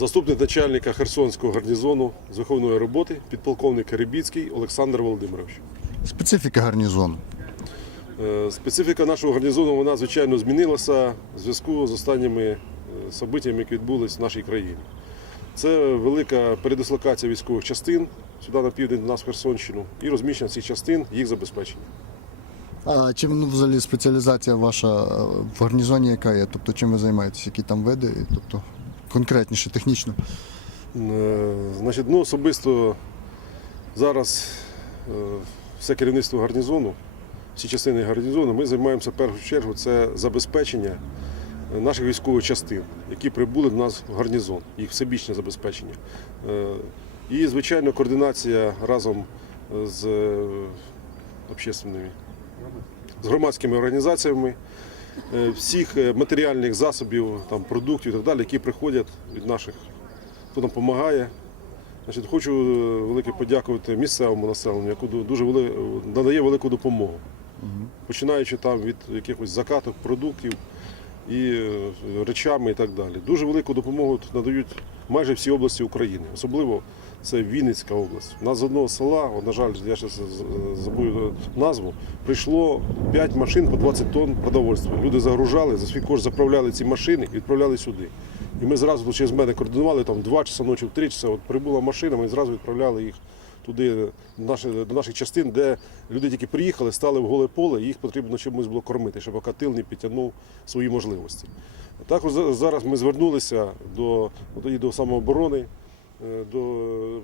Заступник начальника Херсонського гарнізону з виховної роботи, підполковник Рибіцький Олександр Володимирович. Специфіка гарнізону. Е, Специфіка нашого гарнізону вона звичайно змінилася в зв'язку з останніми е, событиями, які відбулись в нашій країні. Це велика передислокація військових частин сюди на південь до нас в Херсонщину і розміщення цих частин, їх забезпечення. А чим ну, взагалі спеціалізація ваша е, в гарнізоні, яка є? Тобто чим ви займаєтесь? Які там види? Тобто конкретніше, технічно. Е, Значить, ну, особисто зараз е, все керівництво гарнізону, всі частини гарнізону, ми займаємося в першу чергу це забезпечення наших військових частин, які прибули до нас в гарнізон, їх всебічне забезпечення. Е, І, звичайно, координація разом з з громадськими організаціями всіх е, матеріальних засобів, там, продуктів і так далі, які приходять від наших хто нам допомагає. Значить, хочу е, велике подякувати місцевому населенню, яку дуже вели... надає велику допомогу. Починаючи там від якихось закаток продуктів і е, речами і так далі. Дуже велику допомогу надають майже всі області України, особливо це Вінницька область. У нас з одного села, от, на жаль, я ще забув назву, прийшло 5 машин по 20 тонн продовольства. Люди загружали, за свій кошт заправляли ці машини і відправляли сюди. І ми зразу через мене координували там 2 часа ночі, в 3 часа. От прибула машина, ми зразу відправляли їх туди, до наших, частин, де люди тільки приїхали, стали в голе поле, і їх потрібно чимось було кормити, щоб поки тил не підтягнув свої можливості. Також зараз ми звернулися до, і до самооборони. е, До,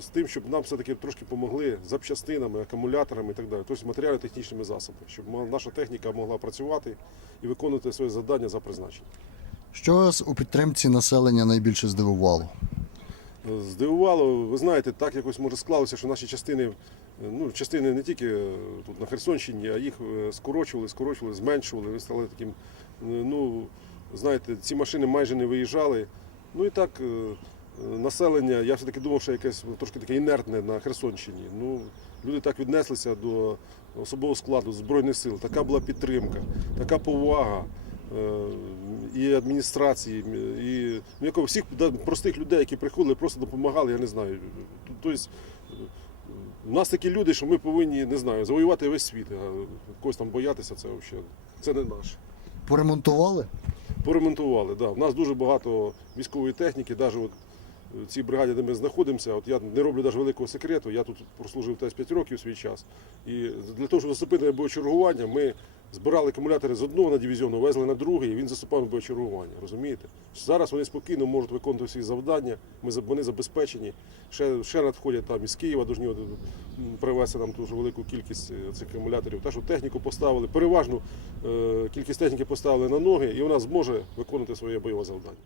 з тим, щоб нам все-таки трошки допомогли запчастинами, акумуляторами і так далі, тобто матеріально-технічними засобами, щоб наша техніка могла працювати і виконувати своє завдання за призначенням. Що вас у підтримці населення найбільше здивувало? Здивувало, ви знаєте, так якось може склалося, що наші частини, е, ну, частини не тільки е, тут на Херсонщині, а їх е, скорочували, скорочували, зменшували. Ви стали таким, ну, знаєте, ці машини майже не виїжджали. Ну і так, населення, я все-таки думав, що якесь трошки таке інертне на Херсонщині. Ну, люди так віднеслися до особового складу Збройних сил. Така була підтримка, така повага і адміністрації, і ну, якого всіх простих людей, які приходили, просто допомагали, я не знаю. Тобто, у нас такі люди, що ми повинні, не знаю, завоювати весь світ. А когось там боятися, це взагалі це не наше. Поремонтували? Поремонтували, да. У нас дуже багато військової техніки, навіть от в цій бригаді, де ми знаходимося, от я не роблю навіть великого секрету, я тут прослужив теж 5 років свій час. І для того, щоб заступити на боєчергування, ми збирали акумулятори з одного на дивізіону, везли на другий, і він заступав на боєчергування. Розумієте? Зараз вони спокійно можуть виконувати свої завдання, ми, вони забезпечені. Ще, ще надходять там із Києва, дожні привезти нам дуже велику кількість е, цих акумуляторів. Та, що техніку поставили, переважну е, кількість техніки поставили на ноги, і вона зможе виконувати своє бойове завдання.